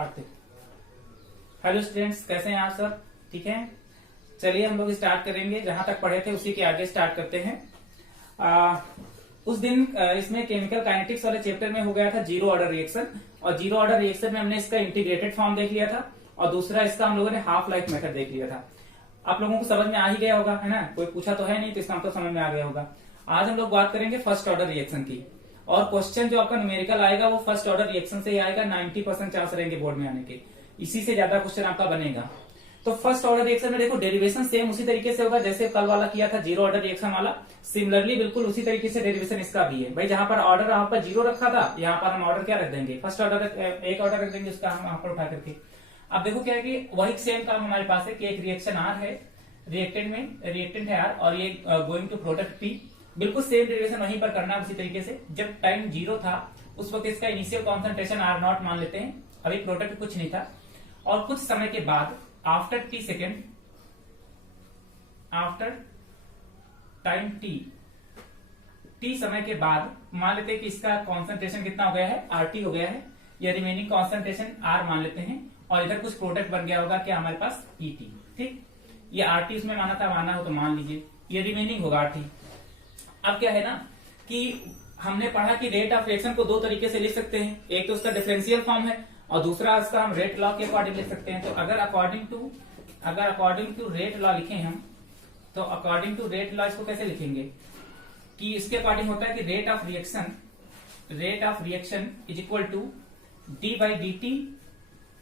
काटते। Hello students, कैसे हैं आप सब? ठीक है, चलिए हम लोग स्टार्ट करेंगे। जहां तक पढ़े थे उसी के आगे स्टार्ट करते हैं। उस दिन इसमें केमिकल काइनेटिक्स वाले चैप्टर में हो गया था जीरो ऑर्डर रिएक्शन, और जीरो ऑर्डर रिएक्शन में हमने इसका इंटीग्रेटेड फॉर्म देख लिया था, और दूसरा इसका हम लोगों ने हाफ लाइफ मेथड देख लिया था। आप लोगों को समझ में आ ही गया होगा, है ना? कोई पूछा तो है नहीं, तो इसका मतलब समझ में आ गया होगा। आज हम लोग बात करेंगे फर्स्ट ऑर्डर रिएक्शन की, और क्वेश्चन जो आपका न्यूमेरिकल आएगा वो फर्स्ट ऑर्डर रिएक्शन से ही आएगा। 90% चांस रहेंगे बोर्ड में आने के, इसी से ज्यादा क्वेश्चन आपका बनेगा। तो फर्स्ट ऑर्डर रिएक्शन में देखो डेरिवेशन सेम उसी तरीके से होगा जैसे कल वाला किया था जीरो ऑर्डर रिएक्शन वाला। सिमिलरली बिल्कुल उसी तरीके से डेरिवेशन इसका भी है। भाई जहां पर ऑर्डर यहाँ पर जीरो रखा था, यहाँ पर हम ऑर्डर क्या रख देंगे? फर्स्ट ऑर्डर एक ऑर्डर रख देंगे, उसका हम यहाँ पर उठा करके। अब देखो क्या है कि वही सेम काम हमारे पास है कि एक रिएक्शन आर है, रिएक्टेंट है आर, और ये गोइंग टू प्रोडक्ट पी। बिल्कुल सेम डेरिवेशन वहीं पर करना है उसी तरीके से। जब टाइम जीरो था उस वक्त इसका इनिशियल कॉन्सेंट्रेशन आर नॉट मान लेते हैं, अभी प्रोडक्ट कुछ नहीं था, और कुछ समय के बाद after T second, after time T समय के बाद मान लेते हैं कि इसका कॉन्सेंट्रेशन कितना हो गया है? आरटी हो गया है, या रिमेनिंग कॉन्सेंट्रेशन आर मान लेते हैं, और इधर कुछ प्रोडक्ट बन गया होगा क्या हमारे पास? ईटी। ठीक, ये आरटी उसमें माना था, माना हो तो मान लीजिए, ये रिमेनिंग होगा आरटी। अब क्या है ना कि हमने पढ़ा कि रेट ऑफ रिएक्शन को दो तरीके से लिख सकते हैं, एक तो उसका डिफरेंशियल फॉर्म है, और दूसरा उसका हम रेट लॉ के अकॉर्डिंग लिख सकते हैं। तो अगर अकॉर्डिंग टू रेट लॉ लिखें हम, तो अकॉर्डिंग टू रेट लॉ इसको कैसे लिखेंगे कि इसके अकॉर्डिंग होता है कि rate of reaction is equal to D by D T,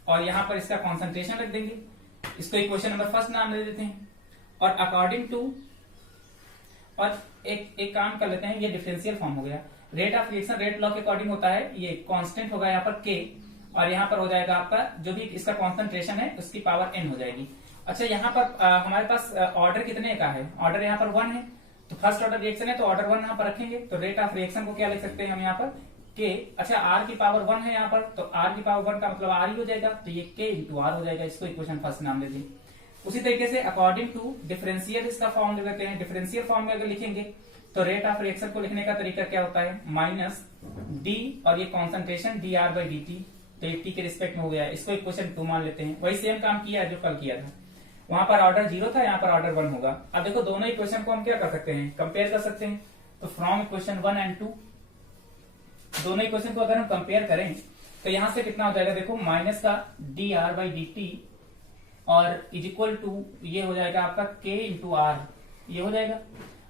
और यहां पर इसका कॉन्सेंट्रेशन रख देंगे, इसको इक्वेशन नंबर फर्स्ट नाम दे देते हैं। और अकॉर्डिंग टू, और एक काम कर लेते हैं, ये डिफरेंशियल फॉर्म हो गया। Rate of reaction rate law के अकॉर्डिंग होता है, ये कांस्टेंट होगा यहाँ पर के, और यहाँ पर हो जाएगा आपका जो भी इसका कॉन्सेंट्रेशन है उसकी पावर एन हो जाएगी। अच्छा, यहाँ पर हमारे पास ऑर्डर कितने का है? ऑर्डर यहाँ पर 1 है, तो फर्स्ट ऑर्डर रिएक्शन है तो ऑर्डर 1 यहाँ पर रखेंगे। तो रेट ऑफ रिएक्शन को क्या लिख सकते हैं हम यहाँ पर? के। अच्छा, आर की पावर 1 है यहाँ पर, तो आर की पावर 1 का मतलब आर ही हो जाएगा, तो ये के इंटू आर हो जाएगा। इसको इक्वेशन फर्स्ट नाम दे दें। उसी तरीके से अकॉर्डिंग टू डिफरेंशियल इसका फॉर्म ले लेते हैं। डिफरेंशियल फॉर्म में अगर लिखेंगे तो रेट ऑफ रिएक्शन को लिखने का तरीका क्या होता है? माइनस डी, और ये concentration D R by D T, तो ये टी के रिस्पेक्ट में हो गया है। इसको इक्वेशन 2 मान लेते हैं। वही सेम काम किया है जो कल किया था, वहां पर ऑर्डर 0 था, यहाँ पर ऑर्डर 1 होगा। अब देखो दोनों इक्वेशन को हम क्या कर सकते हैं? कंपेयर कर सकते हैं। तो फ्रॉम इक्वेशन 1 एंड 2, दोनों इक्वेशन को अगर हम कंपेयर करें तो यहां से कितना हो जाएगा? देखो माइनस का D R by D T, और इज इक्वल टू ये हो जाएगा आपका के इंटू आर, ये हो जाएगा।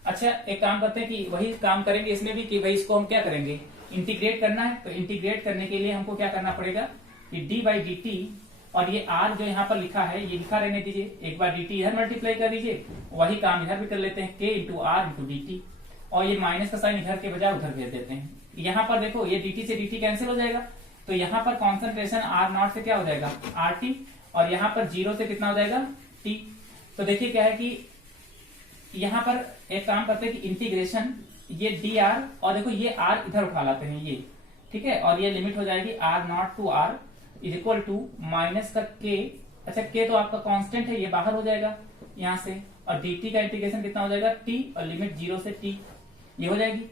अच्छा, एक काम करते हैं कि वही काम करेंगे इसमें भी, कि भाई इसको हम क्या करेंगे? इंटीग्रेट करना है। तो इंटीग्रेट करने के लिए हमको क्या करना पड़ेगा कि डी बाई डी टी, और ये आर जो यहाँ पर लिखा है ये लिखा रहने दीजिए, एक बार डी टी इधर मल्टीप्लाई कर दीजिए, वही काम इधर भी कर लेते हैं, k into r into d T, और ये माइनस का साइन इधर के बजाय उधर भेज देते हैं। यहाँ पर देखो ये डी टी से डी टी कैंसिल हो जाएगा, तो यहाँ पर कॉन्सेंट्रेशन आर नॉट से क्या हो जाएगा? आर टी, और यहाँ पर 0 से कितना हो जाएगा? टी। तो देखिए क्या है कि यहाँ पर एक काम करते हैं कि इंटीग्रेशन ये डी आर, और देखो ये आर इधर उठा लाते हैं ये, ठीक है, और ये लिमिट हो जाएगी r naught to r is equal to minus का के। अच्छा, के तो आपका कांस्टेंट है, ये बाहर हो जाएगा यहाँ से, और डी टी का इंटीग्रेशन कितना हो जाएगा? टी, और लिमिट 0 से टी, ये हो जाएगी।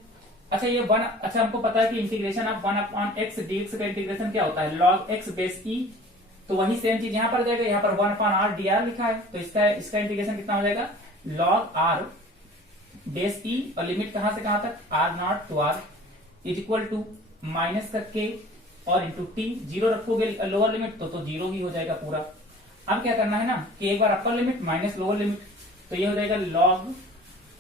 अच्छा, ये 1, अच्छा हमको पता है कि integration of 1 upon x dx का इंटीग्रेशन क्या होता है? लॉग एक्स बेस ई, तो वही सेम चीज यहाँ पर जाएगा। यहाँ पर 1 अपॉन आर डी आर लिखा है, तो इसका इंटीग्रेशन कितना हो जाएगा? लॉग आर बेस ई, और लिमिट कहां से कहां तक? R naught to r is equal to minus का के और इंटू टी। 0 रखोगे लोअर लिमिट तो 0 ही हो जाएगा पूरा। अब क्या करना है ना कि एक बार upper limit minus lower limit, तो ये हो जाएगा लॉग,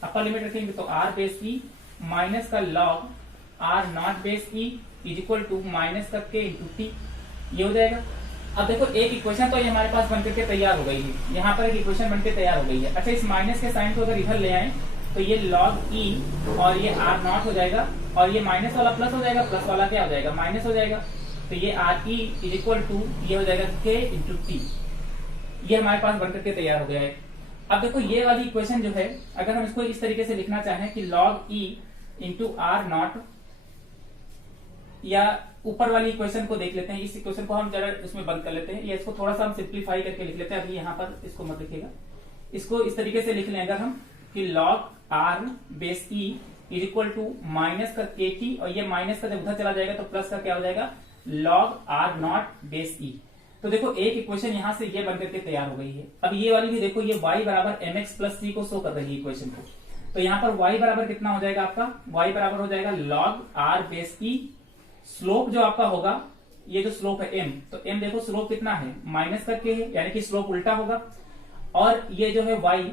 अपर लिमिट रखेंगे तो आर बेस ई माइनस का log R naught base E is equal to minus का के इंटू टी, ये हो जाएगा। अब देखो एक इक्वेशन तो ये हमारे पास बनकर के तैयार हो गई है, यहाँ पर एक इक्वेशन बनकर तैयार हो गई है। अच्छा, इस माइनस के साइन को अगर इधर ले आए तो ये लॉग ई और ये आर नॉट हो जाएगा, और ये माइनस वाला प्लस हो जाएगा, प्लस वाला क्या हो जाएगा? माइनस हो जाएगा। तो ये r e is equal to ये हो जाएगा के इंटू टी, ये हमारे पास बनकर के तैयार हो गया है। अब देखो ये वाली इक्वेशन जो है, अगर हम इसको इस तरीके से लिखना चाहें कि log e into r naught, या ऊपर वाली इक्वेशन को देख लेते हैं, इस इक्वेशन को हम जरा उसमें बंद कर लेते हैं, या इसको थोड़ा सा हम सिंप्लीफाई करके लिख लेते हैं। अभी यहाँ पर इसको मत लिखिएगा, इसको इस तरीके से लिख लें अगर हम कि log r base E is equal to minus का के टी, और ये माइनस का जब उधर चला जाएगा तो प्लस का क्या हो जाएगा? लॉग आर नॉट बेस ई। तो देखो एक इक्वेशन यहां से ये बनकर के तैयार हो गई है। अब ये वाली भी देखो, ये y बराबर mx प्लस c को शो कर रही है इक्वेशन को। तो यहाँ पर y बराबर कितना हो जाएगा आपका, y बराबर हो जाएगा log r base e। Slope जो आपका होगा, ये जो स्लोप है m, तो m देखो स्लोप कितना है, माइनस करके है, यानी कि स्लोप उल्टा होगा। और ये जो है y,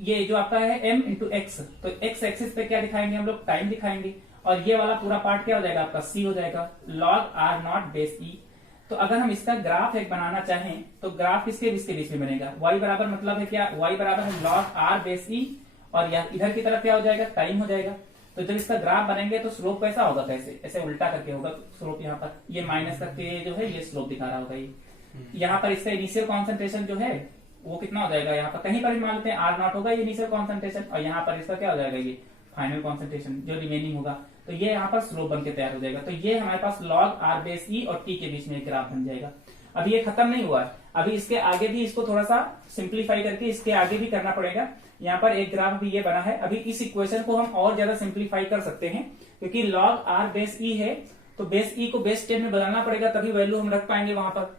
ये जो आपका है m इंटू एक्स, तो x एक्सिस पे क्या दिखाएंगे हम लोग, टाइम दिखाएंगे। और ये वाला पूरा पार्ट क्या हो जाएगा आपका, c हो जाएगा, log r not base e। तो अगर हम इसका ग्राफ एक बनाना चाहें तो ग्राफ किसके बीच में बनेगा, y बराबर मतलब है क्या, y बराबर है log r बेस e, और इधर की तरफ क्या हो जाएगा, टाइम हो जाएगा। तो जब इसका ग्राफ बनेंगे तो स्लोप कैसा होगा, कैसे ऐसे उल्टा करके होगा स्लोप। यहाँ पर ये माइनस करके जो है ये स्लोप दिखा रहा होगा ये। यहाँ पर इसका इनिशियल कॉन्सेंट्रेशन जो है वो कितना हो जाएगा, यहाँ पर कहीं पर भी मान लेते हैं आर नॉट होगा ये इनिशियल कॉन्सेंट्रेशन, और यहाँ पर इसका क्या हो जाएगा, ये फाइनल कॉन्सेंट्रेशन जो रिमेनिंग होगा। तो ये यहाँ पर स्लोप बन के तैयार हो जाएगा। तो ये हमारे पास log r बेस e और t के बीच में एक ग्राफ बन जाएगा। अभी ये खत्म नहीं हुआ है, अभी इसके आगे भी इसको थोड़ा सा सिंप्लीफाई करके इसके आगे भी करना पड़ेगा। यहाँ पर एक ग्राफ भी ये बना है। अभी इस इक्वेशन को हम और ज्यादा सिंप्लीफाई कर सकते हैं, क्योंकि log r बेस e है तो बेस e को बेस 10 में बदलना पड़ेगा, तभी वैल्यू हम रख पाएंगे वहां पर।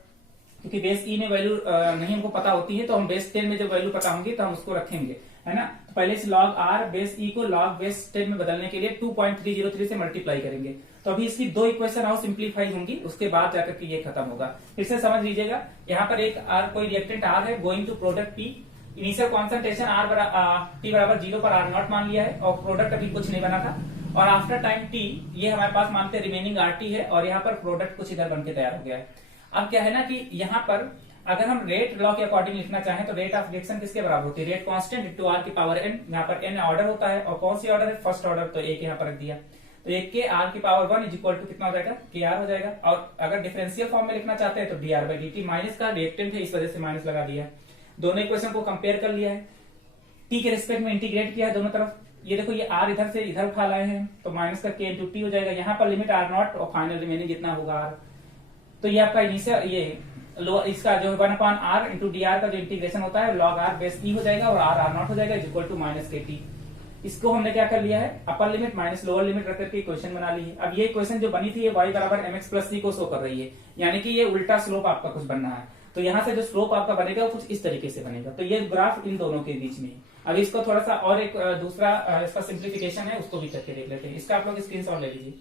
क्योंकि बेस ई में वैल्यू नहीं हमको पता होती है, तो हम बेस 10 में जो वैल्यू पता होंगी तो हम उसको रखेंगे, है ना। तो पहले इस log r बेस ई को log बेस 10 में बदलने के लिए 2303 से मल्टीप्लाई करेंगे। तो अभी इसकी दो इक्वेशन और सिंप्लीफाई होंगी, उसके बाद जाकर के ये खत्म होगा। फिर से समझ लीजिएगा, यहाँ पर एक r कोई रिएक्टेंट r है going to product p, initial concentration t बराबर 0 पर r नॉट मान लिया है, और प्रोडक्ट अभी कुछ नहीं बना था। और आफ्टर टाइम t ये हमारे पास मानते रिमेनिंग rt है, और यहाँ पर प्रोडक्ट कुछ इधर बन के तैयार हो गया है। अब क्या है ना कि यहाँ पर अगर हम रेट लॉ के अकॉर्डिंग लिखना चाहें तो रेट ऑफ रिएक्शन किसके बराबर होती है, रेट कांस्टेंट इंटू आर की पावर n। यहाँ पर n ऑर्डर होता है, और कौन सी ऑर्डर है, फर्स्ट ऑर्डर, तो एक यहाँ पर रख दिया। तो एक के आर की पावर 1 इज इक्वल टू कितना हो जाएगा, के आर हो जाएगा। और अगर डिफरेंशियल फॉर्म में लिखना चाहते हैं तो D R by D T, minus का रिएक्टेंट है इस वजह से माइनस लगा दिया है। दोनों इक्वेशन को कंपेयर कर लिया है, टी के रिस्पेक्ट में इंटीग्रेट किया है दोनों तरफ। ये देखो ये आर इधर से इधर उठा लाए हैं, तो माइनस का के इंटू टी हो जाएगा। यहाँ पर लिमिट आर नॉट और फाइनल रिमेनिंग जितना होगा आर। तो ये आपका इनिशियल ये इसका जो 1/r इंटू डी आर का जो इंटीग्रेशन होता है log r बेस e हो जाएगा, और r r नॉट हो जाएगा इक्वल टू माइनस के टी। इसको हमने क्या कर लिया है, अपर लिमिट माइनस लोअर लिमिट रख करके इक्वेशन बना ली है। अब ये इक्वेशन जो बनी थी ये y बराबर mx प्लस c को शो कर रही है, यानी कि ये उल्टा स्लोप आपका कुछ बनना है। तो यहाँ से जो स्लोप आपका बनेगा वो कुछ इस तरीके से बनेगा। तो ये ग्राफ इन दोनों के बीच में। अब इसको थोड़ा सा और एक दूसरा इसका सिंप्लीफिकेशन है, उसको भी करके देख लेते हैं। इसका आप लोग स्क्रीनशॉट ले लीजिए।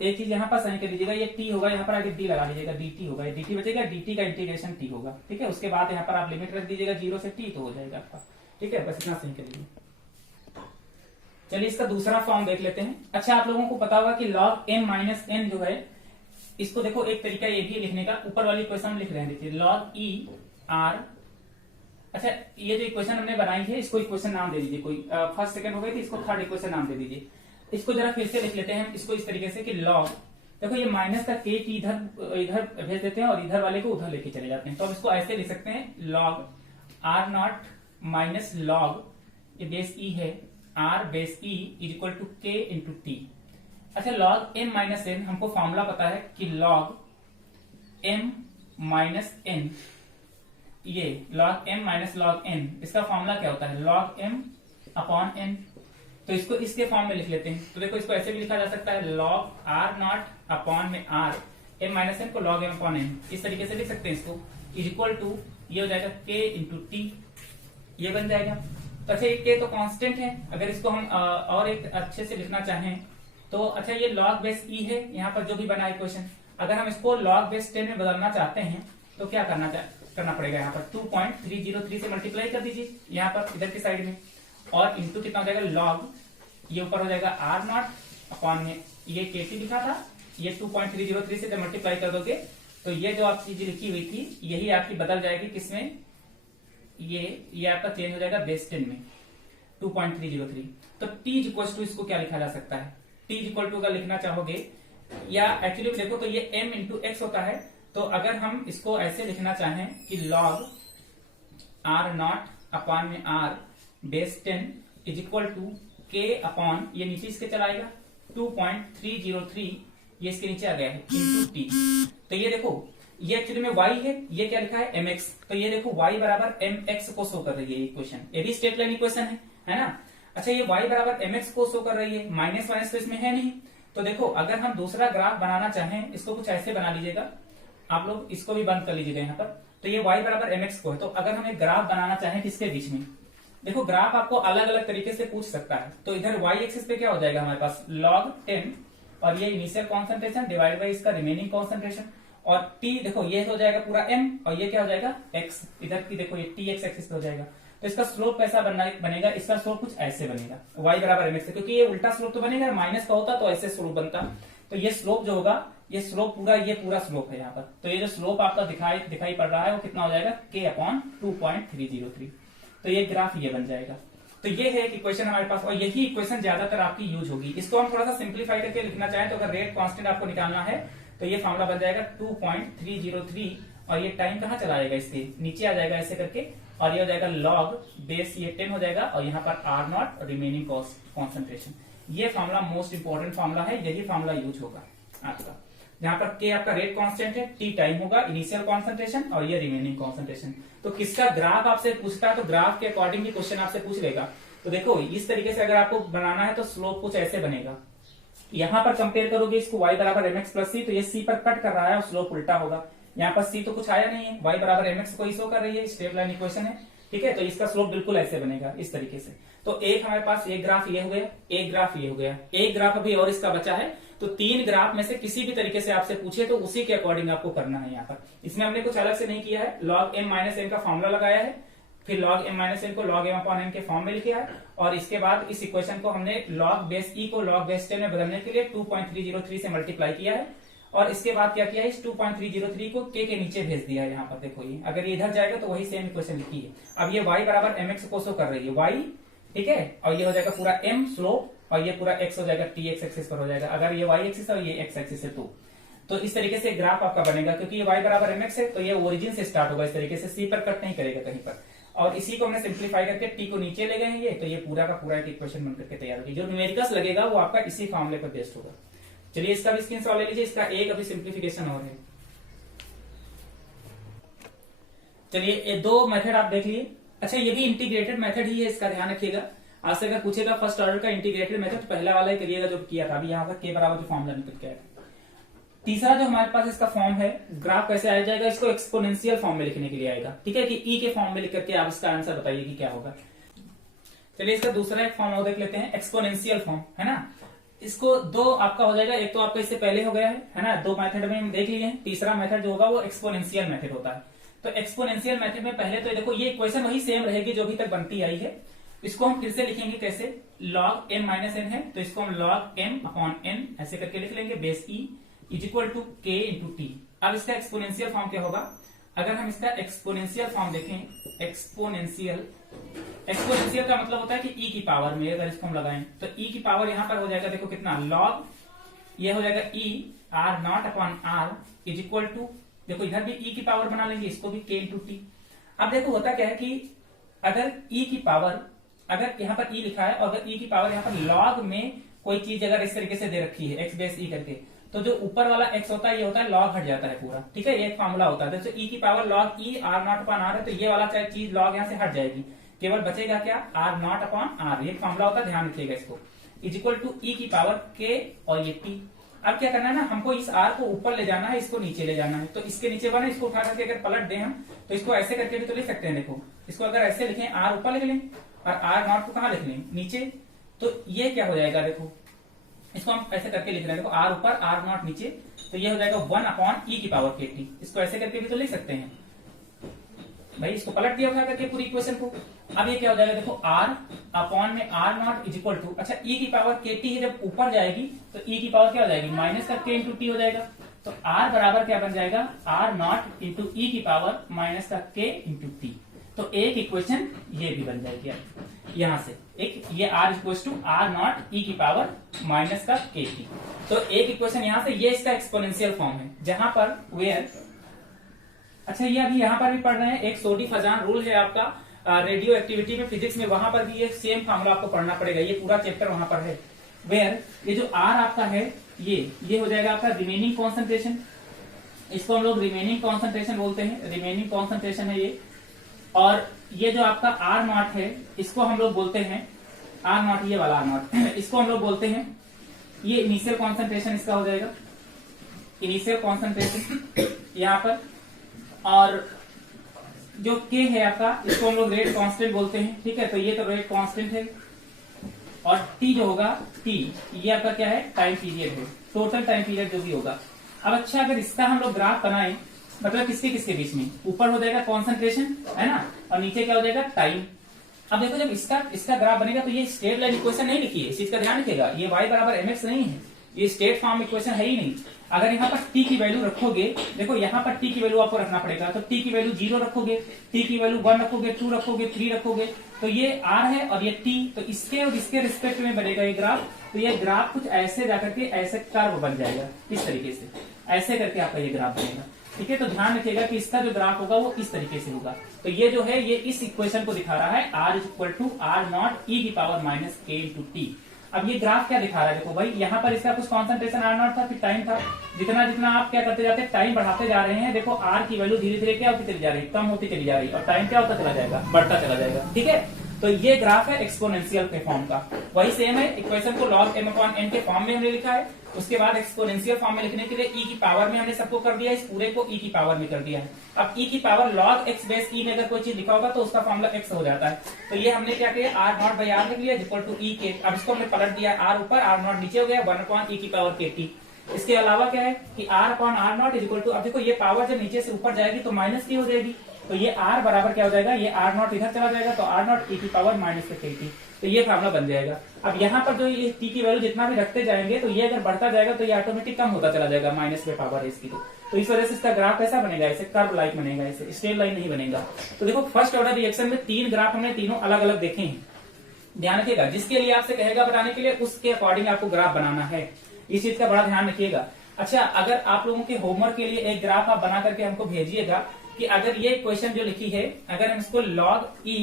एक चीज यहाँ पर सही कर लीजिएगा, ये t होगा, यहाँ पर आगे d लगा लीजिएगा, dt होगा, dt बचेगा, dt का इंटीग्रेशन t होगा, ठीक है। उसके बाद यहाँ पर आप लिमिट रख दीजिएगा 0 से t, तो हो जाएगा आपका, ठीक है। बस इतना सही कर लीजिए। चलिए इसका दूसरा फॉर्म देख लेते हैं। अच्छा, आप लोगों को पता होगा कि log m माइनस n जो है, इसको देखो एक तरीका ये भी लिखने का, ऊपर वाली इक्वेशन लिख रहे हैं, देखिए log e r। अच्छा, ये जो इक्वेशन हमने बनाई है इसको इक्वेशन नाम दे दीजिए, कोई फर्स्ट सेकंड हो गई थी, इसको थर्ड इक्वेशन नाम दे दीजिए। इसको जरा फिर से लिख लेते हैं इसको इस तरीके से कि log, देखो ये माइनस का के टी इधर भेज देते हैं और इधर वाले को उधर लेके चले जाते हैं। तो हम इसको ऐसे लिख सकते हैं log r naught minus log, ये बेस e है, r base e is equal to k into t. अच्छा, log m माइनस n हमको फॉर्मूला पता है कि log m माइनस n, ये log m minus log n, इसका फॉर्मूला क्या होता है, log m अपॉन n। तो इसको इसके फॉर्म में लिख लेते हैं। तो देखो इसको ऐसे भी लिखा जा सकता है log r नॉट अपॉन में r, m माइनस n को log m अपॉन n, इस तरीके से लिख सकते हैं इसको, इज इक्वल टू ये हो जाएगा k इंटू टी, ये बन जाएगा। तो अच्छा, ये k तो कांस्टेंट है, अगर इसको हम और एक अच्छे से लिखना चाहें तो अच्छा, ये log बेस e है यहाँ पर जो भी बना इक्वेशन, अगर हम इसको log बेस 10 में बदलना चाहते हैं तो क्या करना पड़ेगा, यहाँ पर 2303 से मल्टीप्लाई कर दीजिए यहाँ पर इधर की साइड में, और इंटू कितना हो जाएगा log, ये ऊपर हो जाएगा r नॉट अपॉन में ये kt लिखा था, ये 2303 से जब मल्टीप्लाई कर दोगे तो ये जो आप चीज लिखी हुई थी यही आपकी बदल जाएगी किसमें, ये आपका चेंज हो जाएगा बेस 10 में 2.303। तो t इक्वल टू इसको क्या लिखा जा सकता है, t इक्वल टू अगर लिखना चाहोगे, या एक्चुअली देखो तो ये m इंटू एक्स होता है। तो अगर हम इसको ऐसे लिखना चाहें कि log r नॉट अपॉन में r base 10 is equal to k upon, ये नीचे इसके चलाएगा 2.303, ये इसके नीचे आ गया है इंटू टी। तो ये देखो ये एक्चुअली में y है, ये क्या लिखा है mx, तो ये देखो y बराबर mx को शो कर रही है इक्वेशन, ये भी स्ट्रेट लाइन इक्वेशन है ना। अच्छा, ये y बराबर mx को शो कर रही है, माइनस माइनस तो इसमें है नहीं, तो देखो अगर हम दूसरा ग्राफ बनाना चाहें, इसको कुछ ऐसे बना लीजिएगा आप लोग, इसको भी बंद कर लीजिएगा यहाँ पर। तो ये y बराबर mx को है। तो अगर हम एक ग्राफ बनाना चाहें किसके बीच में, देखो ग्राफ आपको अलग अलग तरीके से पूछ सकता है। तो इधर y एक्सिस पे क्या हो जाएगा हमारे पास log 10 और ये इनिशियल कॉन्सेंट्रेशन डिवाइड बाई इसका रिमेनिंग कॉन्सेंट्रेशन, और t देखो ये हो जाएगा पूरा m और ये क्या हो जाएगा x, इधर की देखो ये tx एक्सिस पे हो जाएगा। तो इसका स्लोप कैसा बनेगा, इसका स्लोप कुछ ऐसे बनेगा y बराबर mx, क्योंकि ये उल्टा स्लोप तो बनेगा, माइनस का होता तो ऐसे स्लोप बनता। तो ये स्लोप जो होगा, ये स्लोप पूरा, ये पूरा स्लोप है यहाँ पर। तो ये जो स्लोप आपका दिखाई पड़ रहा है वो कितना हो जाएगा, k अपॉन 2.303। तो ये ग्राफ ये बन जाएगा। तो ये है एक इक्वेशन हमारे पास, और यही इक्वेशन ज्यादातर आपकी यूज होगी। इसको हम थोड़ा सा सिंप्लीफाई करके लिखना चाहें तो अगर रेट कांस्टेंट आपको निकालना है तो ये फॉर्मूला बन जाएगा 2.303, और ये टाइम कहाँ चला जाएगा, इसके नीचे आ जाएगा ऐसे करके, और ये हो जाएगा लॉग बेस ये 10 हो जाएगा, और यहाँ पर आर नॉट रिमेनिंग कॉन्सेंट्रेशन। ये फॉर्मूला मोस्ट इंपोर्टेंट फॉर्मूला है, यही फॉर्मूला यूज होगा आपका, जहां पर के आपका रेट कांस्टेंट है, टी टाइम होगा, इनिशियल कॉन्सेंट्रेशन और ये रिमेनिंग कॉन्सेंट्रेशन। तो किसका ग्राफ आपसे पूछता है तो ग्राफ के अकॉर्डिंग क्वेश्चन आपसे पूछ लेगा। तो देखो इस तरीके से अगर आपको बनाना है तो स्लोप कुछ ऐसे बनेगा। यहां पर कंपेयर करोगे इसको y बराबर mx प्लस सी, तो ये c पर कट कर रहा है और स्लोप उल्टा होगा। यहाँ पर c तो कुछ आया नहीं है, y बराबर mx को ही शो कर रही है, स्ट्रेट लाइन इक्वेशन है, ठीक है। तो इसका स्लोप बिल्कुल ऐसे बनेगा इस तरीके से। तो एक हमारे पास एक ग्राफ ये हो गया, एक ग्राफ ये हो गया, एक ग्राफ अभी और इसका बचा है। तो 3 ग्राफ में से किसी भी तरीके से आपसे पूछे तो उसी के अकॉर्डिंग आपको करना है। यहाँ पर इसमें हमने कुछ अलग से नहीं किया है, log m माइनस n का फॉर्मूला लगाया है, फिर log m माइनस n को log m अपॉन n के फॉर्म में लिखा है, और इसके बाद इस इक्वेशन को हमने log बेस e को log बेस 10 में बदलने के लिए 2.303 से मल्टीप्लाई किया है, और इसके बाद क्या किया है, इस 2.303 को k के नीचे भेज दिया है। यहाँ पर देखो ये अगर ये इधर जाएगा तो वही सेम इक्वेशन लिखी है। अब ये y बराबर mx को शो कर रही है, y ठीक है, और ये हो जाएगा पूरा m स्लोप, और ये पूरा x हो जाएगा tx एक्सिस पर हो जाएगा। अगर ये y एक्सिस और ये x एक्सिस है तो इस तरीके से ग्राफ आपका बनेगा, क्योंकि ये y बराबर mx है तो ये ओरिजिन से स्टार्ट होगा इस तरीके से, c पर कट नहीं करेगा कहीं पर। और इसी को हमने सिंप्लीफाई करके t को नीचे ले गए हैं ये, तो ये पूरा का पूरा एक इक्वेशन बनकर के तैयार होगी। जो न्यूमेरिकल्स लगेगा वो आपका इसी फॉर्मूले पर बेस्ड होगा। चलिए इसका भी स्क्रीनशॉट ले लीजिए, इसका एक अभी सिंप्लीफिकेशन और है। चलिए ये 2 मेथड आप देख लिए। अच्छा ये भी इंटीग्रेटेड मेथड ही है, इसका ध्यान रखिएगा। आज से अगर पूछेगा फर्स्ट ऑर्डर का इंटीग्रेटेड मेथड, पहला वाला ही करिएगा जो किया था अभी, यहाँ पर के बराबर जो फॉर्मूला निकल के आया था। तीसरा जो हमारे पास इसका फॉर्म है, ग्राफ कैसे आ जाएगा, इसको एक्सपोनेंशियल फॉर्म में लिखने के लिए आएगा, ठीक है, कि ई के फॉर्म में लिख करके आप इसका आंसर बताइए कि क्या होगा। चलिए इसका दूसरा एक फॉर्म और देख लेते हैं, एक्सपोनेंशियल फॉर्म, है ना। इसको 2 आपका हो जाएगा, एक तो आपका इससे पहले हो गया है ना, 2 मेथड में हम देख लिए हैं। तीसरा मेथड जो होगा वो एक्सपोनेंशियल मेथड होता है। तो एक्सपोनेंशियल मेथड में पहले तो देखो ये इक्वेशन वही सेम रहेगी जो अभी तक बनती आई है। इसको हम फिर से लिखेंगे कैसे, log m माइनस n है तो इसको हम log m अपॉन n ऐसे करके लिख लेंगे, base e is equal to k into T. अब इसका एक्सपोनेंशियल फॉर्म क्या होगा, अगर हम इसका एक्सपोनेंशियल फॉर्म देखें, एक्सपोनेंशियल का मतलब होता है कि e की पावर में अगर इसको हम लगाएं तो e की पावर यहां पर हो जाएगा, देखो कितना log, ये हो जाएगा e r naught upon r is equal to, देखो इधर भी e की पावर बना लेंगे, इसको भी k इंटू टी। अब देखो होता क्या है कि अगर e की पावर, अगर यहाँ पर e लिखा है और अगर e की पावर यहाँ पर log में कोई चीज अगर इस तरीके से दे रखी है x बेस e करके, तो जो ऊपर वाला x होता है ये होता है log हट जाता है पूरा, ठीक है, ये एक फॉर्मूला होता है। तो e की power log e r naught upon r है, तो ये वाला चाहे चीज log यहाँ से हट जाएगी, केवल बचेगा क्या, r नॉट अपॉन r, ये फॉर्मूला होता है, ध्यान रखिएगा इसको, इज इक्वल टू e की पावर k और ये t। अब क्या करना है ना, हमको इस r को ऊपर ले जाना है, इसको नीचे ले जाना है। तो इसके नीचे बने, इसको उठा करके अगर पलट दें हम तो इसको ऐसे करके भी तो लिख सकते हैं। देखो इसको अगर ऐसे लिखें, r ऊपर लिख लें और r नॉट को कहाँ लिख लें, नीचे, तो ये क्या हो जाएगा, देखो इसको हम ऐसे करके लिख रहे हैं, देखो r ऊपर r नॉट नीचे, तो ये हो जाएगा 1 अपॉन e की पावर k t। इसको ऐसे करके भी तो लिख सकते हैं भाई, इसको पलट दिया उठा करके पूरी इक्वेशन को। अब ये क्या हो जाएगा, देखो r अपॉन में r naught is equal to, अच्छा e की पावर k t है, जब ऊपर जाएगी तो e की पावर क्या हो जाएगी, माइनस का k इंटू टी हो जाएगा। तो r बराबर क्या बन जाएगा, r नॉट इंटू e की पावर माइनस का k इंटू टी। तो एक इक्वेशन ये भी बन जाएगी यहां से, एक ये r equal to r naught e की पावर माइनस का k टी। तो एक इक्वेशन यहां से, ये इसका एक्सपोनेंशियल फॉर्म है, जहां पर वेयर, अच्छा ये अभी यहाँ पर भी पढ़ रहे हैं, एक सोडी फजान रूल है आपका रेडियो एक्टिविटी में, फिजिक्स में, वहां पर भी ये सेम फॉर्मूला आपको पढ़ना पड़ेगा, ये पूरा चैप्टर वहां पर है। वेयर ये जो r आपका है ये हो जाएगा आपका रिमेनिंग कॉन्सेंट्रेशन, इसको हम लोग रिमेनिंग कॉन्सेंट्रेशन बोलते हैं, रिमेनिंग कॉन्सेंट्रेशन है ये। और ये जो आपका r नॉट है इसको हम लोग बोलते हैं, r नॉट ये वाला r नॉट इसको हम लोग बोलते हैं ये इनिशियल कॉन्सेंट्रेशन इसका हो जाएगा, इनिशियल कॉन्सेंट्रेशन यहाँ पर। और जो के है आपका, इसको हम लोग रेट कांस्टेंट बोलते हैं, ठीक है। तो ये तो रेट कांस्टेंट है। और टी जो होगा, टी ये आपका क्या है, टाइम पीरियड है, टोटल टाइम पीरियड जो भी होगा। अब अच्छा, अगर इसका हम लोग ग्राफ बनाएं, मतलब किसके किसके बीच में, ऊपर हो जाएगा कॉन्सेंट्रेशन, है ना, और नीचे क्या हो जाएगा, टाइम। अब देखो जब इसका ग्राफ बनेगा तो ये स्टेट लाइन इक्वेशन नहीं लिखी है, इस चीज का ध्यान रखिएगा। ये y बराबर mx नहीं है, ये स्टेट फॉर्म इक्वेशन है ही नहीं। अगर यहाँ पर t की वैल्यू रखोगे, देखो यहाँ पर t की वैल्यू आपको रखना पड़ेगा, तो t की वैल्यू 0 रखोगे, t की वैल्यू 1 रखोगे, 2 रखोगे, 3 रखोगे, तो ये r है और ये t, तो इसके और इसके रिस्पेक्ट में बनेगा ये ग्राफ। तो ये ग्राफ कुछ ऐसे जाकर के ऐसे कर्व बन जाएगा, इस तरीके से ऐसे करके आपका ये ग्राफ बनेगा, ठीक है। तो ध्यान रखिएगा कि इसका जो ग्राफ होगा वो इस तरीके से होगा। तो ये जो है ये इस इक्वेशन को दिखा रहा है, r is equal to R naught E की power minus K into T. अब ये ग्राफ क्या दिखा रहा है, देखो भाई यहाँ पर इसका कुछ कॉन्सेंट्रेशन आर नॉट था, फिर टाइम था। जितना जितना आप क्या करते जाते हैं, टाइम बढ़ाते जा रहे हैं, देखो आर की वैल्यू धीरे धीरे क्या होती चली जा रही है, कम होती चली जा रही है, और टाइम क्या होता चला जाएगा, बढ़ता चला जाएगा, ठीक है। तो ये ग्राफ है एक्सपोनेंशियल के फॉर्म का। वही सेम है, इक्वेशन को log m अपॉन n के फॉर्म में हमने लिखा है, उसके बाद एक्सपोनेंशियल फॉर्म में लिखने के लिए e की पावर में हमने सबको कर दिया, इस पूरे को e की पावर में कर दिया है। अब e की power log x base e में अगर कोई चीज लिखा होगा तो उसका फॉर्मूला x हो जाता है। तो ये हमने क्या किया, r नॉट बाई आर लिख लिया इक्वल टू e के। अब इसको हमने पलट दिया, r ऊपर r नॉट नीचे हो गया, 1 अपॉन e की पावर के टी। इसके अलावा क्या है कि r upon r naught is equal to, अब देखो ये पावर जब नीचे से ऊपर जाएगी तो माइनस की हो जाएगी, तो ये r बराबर क्या हो जाएगा, ये r नॉट इधर चला जाएगा, तो r नॉट e की पावर माइनस के टी। तो ये फार्मूला बन जाएगा। अब यहाँ पर जो ये t की वैल्यू जितना भी रखते जाएंगे तो ये अगर बढ़ता जाएगा तो ये ऑटोमेटिक कम होता चला जाएगा, माइनस में पावर है इसकी। तो इस वजह से इसका ग्राफ कैसा बनेगा, ऐसे कर्व लाइक बनेगा, ऐसे स्ट्रेट लाइन नहीं बनेगा। तो देखो फर्स्ट ऑर्डर रिएक्शन में 3 ग्राफ हमने तीनों अलग अलग देखे हैं। ध्यान रखिएगा, जिसके लिए आपसे कहेगा बनाने के लिए उसके अकॉर्डिंग आपको ग्राफ बनाना है, इस चीज का बड़ा ध्यान रखिएगा। अच्छा, अगर आप लोगों के होमवर्क के लिए एक ग्राफ आप बना करके हमको भेजिएगा कि अगर ये क्वेश्चन जो लिखी है, अगर हम इसको log e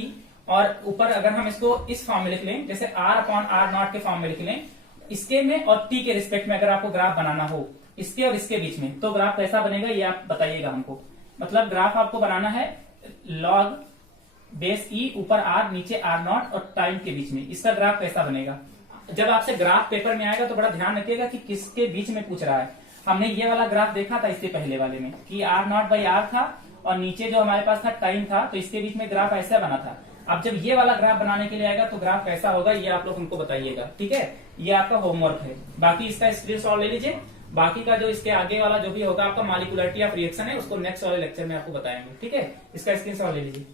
और ऊपर अगर हम इसको इस फॉर्म में लिख लें, जैसे r अपॉन आर नॉट के फॉर्म में लिख लें, इसके में और t के रिस्पेक्ट में अगर आपको ग्राफ बनाना हो, इसके और इसके बीच में, तो ग्राफ कैसा बनेगा ये आप बताइएगा हमको। मतलब ग्राफ आपको बनाना है log बेस e ऊपर r नीचे r नॉट और टाइम के बीच में, इसका ग्राफ कैसा बनेगा। जब आपसे ग्राफ पेपर में आएगा तो बड़ा ध्यान रखिएगा कि किसके बीच में पूछ रहा है। हमने ये वाला ग्राफ देखा था इससे पहले वाले में कि r नॉट बाई आर था और नीचे जो हमारे पास था टाइम था, तो इसके बीच में ग्राफ ऐसा बना था। अब जब ये वाला ग्राफ बनाने के लिए आएगा तो ग्राफ कैसा होगा ये आप लोग हमको बताइएगा, ठीक है। ये आपका होमवर्क है, बाकी इसका स्क्रीनशॉट ले लीजिए। बाकी का जो इसके आगे वाला जो भी होगा आपका मॉलिक्यूलरिटी ऑफ रिएक्शन है, उसको नेक्स्ट वाले लेक्चर में आपको बताएंगे, ठीक है। इसका स्क्रीनशॉट ले लीजिए।